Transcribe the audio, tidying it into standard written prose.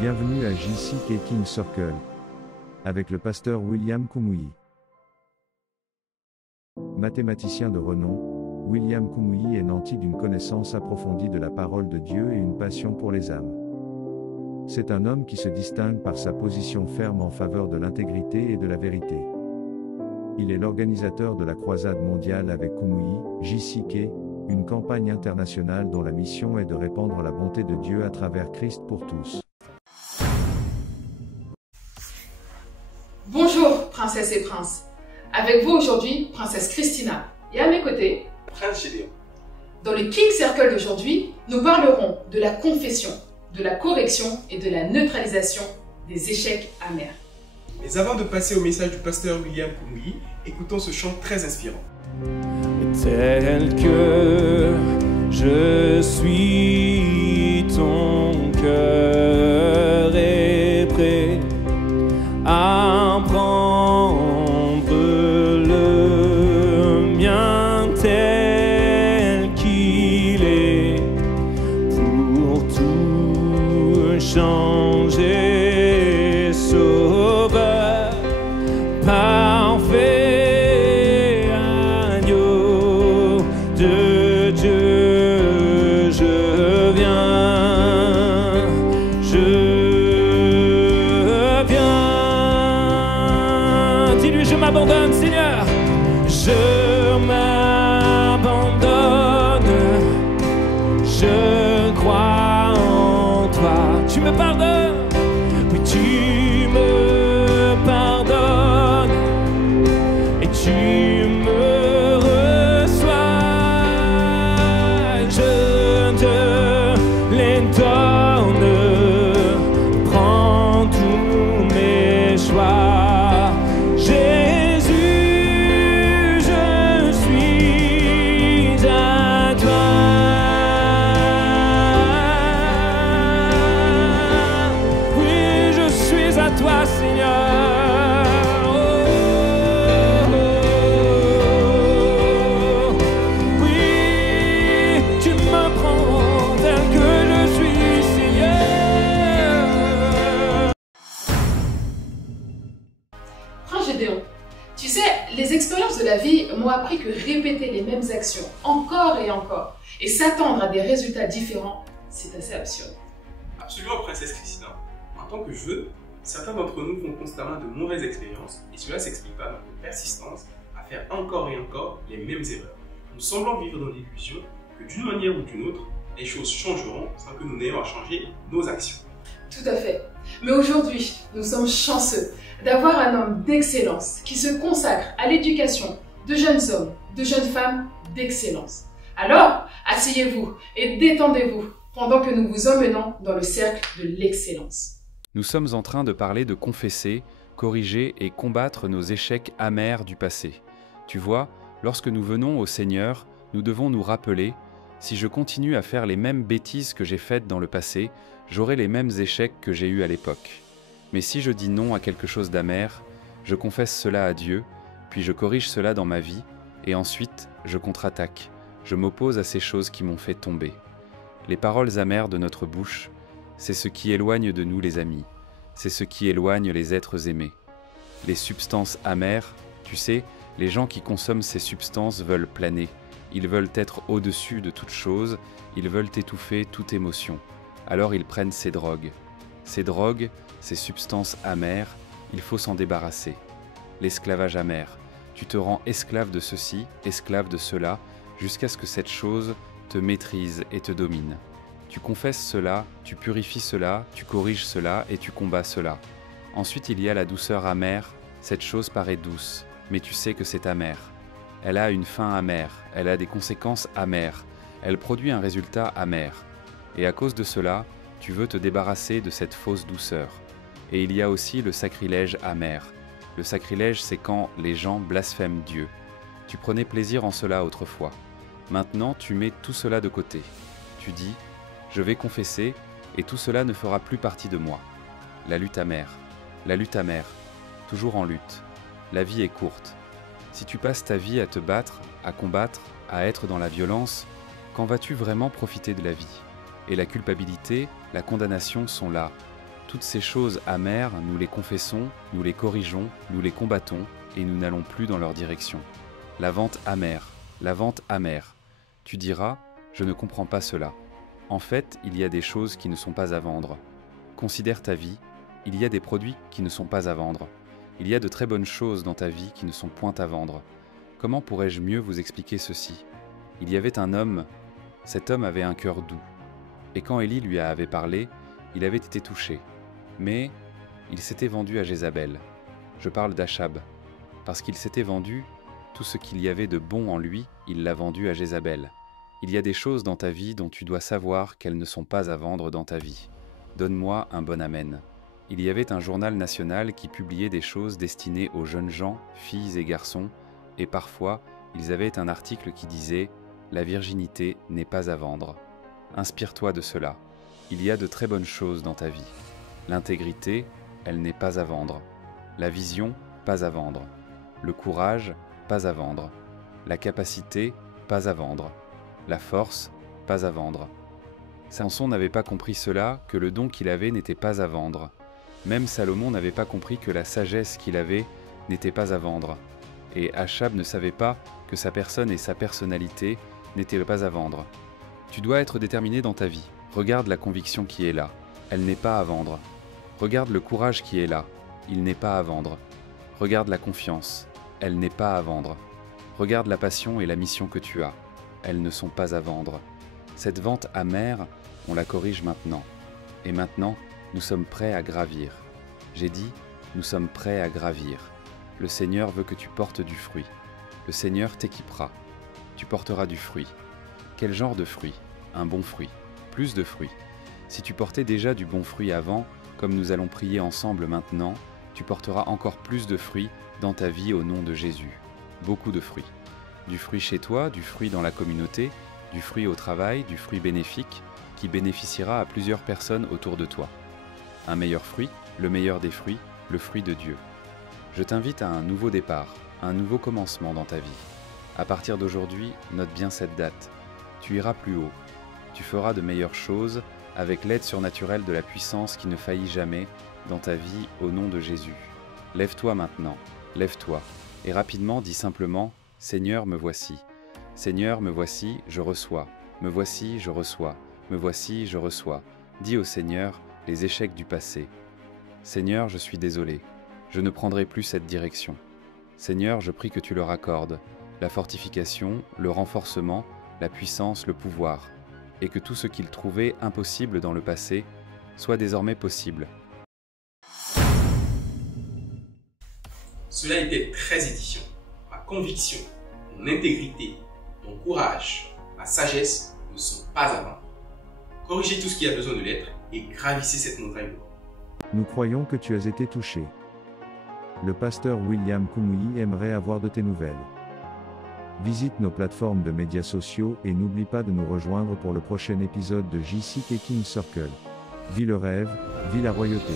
Bienvenue à JC King Circle, avec le pasteur William Kumuyi. Mathématicien de renom, William Kumuyi est nanti d'une connaissance approfondie de la parole de Dieu et une passion pour les âmes. C'est un homme qui se distingue par sa position ferme en faveur de l'intégrité et de la vérité. Il est l'organisateur de la croisade mondiale avec Kumuyi, JCK, une campagne internationale dont la mission est de répandre la bonté de Dieu à travers Christ pour tous. Bonjour, princesses et princes. Avec vous aujourd'hui, princesse Christina. Et à mes côtés, Prince Gédéon. Dans le King Circle d'aujourd'hui, nous parlerons de la confession, de la correction et de la neutralisation des échecs amers. Mais avant de passer au message du pasteur William Kumuyi, écoutons ce chant très inspirant. Tel que je suis, ton cœur est prêt à prendre le mien tel qu'il est pour tout changer, sauveur parfait, agneau de Dieu, je viens, dis-lui, je m'abandonne, Seigneur, je m'abandonne, je crois en toi, tu me pardonnes, oui, tu me pardonnes, et tu me reçois, je te les donne, prends tous mes choix. Jésus, je suis à toi. Oui, je suis à toi, Seigneur. Oh, oh, oh. Oui, tu me prends tel que je suis, Seigneur. Prince Gédéon, tu sais, les expériences de la vie m'ont appris que répéter les mêmes actions encore et encore et s'attendre à des résultats différents, c'est assez absurde. Absolument, princesse Christina. En tant que jeune, certains d'entre nous font constamment de mauvaises expériences et cela s'explique par notre persistance à faire encore et encore les mêmes erreurs. Nous semblons vivre dans l'illusion que d'une manière ou d'une autre, les choses changeront sans que nous n'ayons à changer nos actions. Tout à fait. Mais aujourd'hui, nous sommes chanceux d'avoir un homme d'excellence qui se consacre à l'éducation de jeunes hommes, de jeunes femmes d'excellence. Alors, asseyez-vous et détendez-vous pendant que nous vous emmenons dans le cercle de l'excellence. Nous sommes en train de parler de confesser, corriger et combattre nos échecs amers du passé. Tu vois, lorsque nous venons au Seigneur, nous devons nous rappeler, si je continue à faire les mêmes bêtises que j'ai faites dans le passé, j'aurai les mêmes échecs que j'ai eus à l'époque. Mais si je dis non à quelque chose d'amer, je confesse cela à Dieu, puis je corrige cela dans ma vie, et ensuite je contre-attaque, je m'oppose à ces choses qui m'ont fait tomber. Les paroles amères de notre bouche, c'est ce qui éloigne de nous les amis, c'est ce qui éloigne les êtres aimés. Les substances amères, tu sais, les gens qui consomment ces substances veulent planer, ils veulent être au-dessus de toute chose, ils veulent étouffer toute émotion. Alors ils prennent ces drogues. Ces drogues, ces substances amères, il faut s'en débarrasser. L'esclavage amer, tu te rends esclave de ceci, esclave de cela, jusqu'à ce que cette chose te maîtrise et te domine. Tu confesses cela, tu purifies cela, tu corriges cela et tu combats cela. Ensuite il y a la douceur amère, cette chose paraît douce, mais tu sais que c'est amer. Elle a une fin amère, elle a des conséquences amères, elle produit un résultat amer. Et à cause de cela, tu veux te débarrasser de cette fausse douceur. Et il y a aussi le sacrilège amer. Le sacrilège, c'est quand les gens blasphèment Dieu. Tu prenais plaisir en cela autrefois. Maintenant, tu mets tout cela de côté. Tu dis, je vais confesser, et tout cela ne fera plus partie de moi. La lutte amère, toujours en lutte. La vie est courte. Si tu passes ta vie à te battre, à combattre, à être dans la violence, quand vas-tu vraiment profiter de la vie? Et la culpabilité, la condamnation sont là. Toutes ces choses amères, nous les confessons, nous les corrigeons, nous les combattons, et nous n'allons plus dans leur direction. La vente amère, la vente amère. Tu diras, je ne comprends pas cela. En fait, il y a des choses qui ne sont pas à vendre. Considère ta vie, il y a des produits qui ne sont pas à vendre. Il y a de très bonnes choses dans ta vie qui ne sont point à vendre. Comment pourrais-je mieux vous expliquer ceci? Il y avait un homme, cet homme avait un cœur doux. Et quand Élie lui avait parlé, il avait été touché. Mais il s'était vendu à Jézabel. Je parle d'Achab. Parce qu'il s'était vendu, tout ce qu'il y avait de bon en lui, il l'a vendu à Jézabel. Il y a des choses dans ta vie dont tu dois savoir qu'elles ne sont pas à vendre dans ta vie. Donne-moi un bon amen. Il y avait un journal national qui publiait des choses destinées aux jeunes gens, filles et garçons, et parfois, ils avaient un article qui disait « La virginité n'est pas à vendre ». Inspire-toi de cela. Il y a de très bonnes choses dans ta vie. L'intégrité, elle n'est pas à vendre. La vision, pas à vendre. Le courage, pas à vendre. La capacité, pas à vendre. La force, pas à vendre. Samson n'avait pas compris cela, que le don qu'il avait n'était pas à vendre. Même Salomon n'avait pas compris que la sagesse qu'il avait n'était pas à vendre. Et Achab ne savait pas que sa personne et sa personnalité n'étaient pas à vendre. Tu dois être déterminé dans ta vie. Regarde la conviction qui est là. Elle n'est pas à vendre. Regarde le courage qui est là. Il n'est pas à vendre. Regarde la confiance. Elle n'est pas à vendre. Regarde la passion et la mission que tu as. Elles ne sont pas à vendre. Cette vente amère, on la corrige maintenant. Et maintenant, nous sommes prêts à gravir. J'ai dit, nous sommes prêts à gravir. Le Seigneur veut que tu portes du fruit. Le Seigneur t'équipera. Tu porteras du fruit. Quel genre de fruit? Un bon fruit. Plus de fruits. Si tu portais déjà du bon fruit avant, comme nous allons prier ensemble maintenant, tu porteras encore plus de fruits dans ta vie au nom de Jésus. Beaucoup de fruits. Du fruit chez toi, du fruit dans la communauté, du fruit au travail, du fruit bénéfique, qui bénéficiera à plusieurs personnes autour de toi. Un meilleur fruit, le meilleur des fruits, le fruit de Dieu. Je t'invite à un nouveau départ, un nouveau commencement dans ta vie. À partir d'aujourd'hui, note bien cette date. Tu iras plus haut. Tu feras de meilleures choses avec l'aide surnaturelle de la puissance qui ne faillit jamais dans ta vie au nom de Jésus. Lève-toi maintenant, lève-toi, et rapidement dis simplement « Seigneur, me voici. Seigneur, me voici, je reçois. Me voici, je reçois. Me voici, je reçois. » Dis au Seigneur les échecs du passé. « Seigneur, je suis désolé. Je ne prendrai plus cette direction. Seigneur, je prie que tu leur accordes la fortification, le renforcement, la puissance, le pouvoir, et que tout ce qu'ils trouvaient impossible dans le passé soit désormais possible. » Cela était très édifiant. Ma conviction, mon intégrité, mon courage, ma sagesse ne sont pas à vendre. Corrigez tout ce qui a besoin de l'être et gravissez cette montagne. Nous croyons que tu as été touché. Le pasteur William Kumuyi aimerait avoir de tes nouvelles. Visite nos plateformes de médias sociaux et n'oublie pas de nous rejoindre pour le prochain épisode de JC King Circle. Vis le rêve, vis la royauté.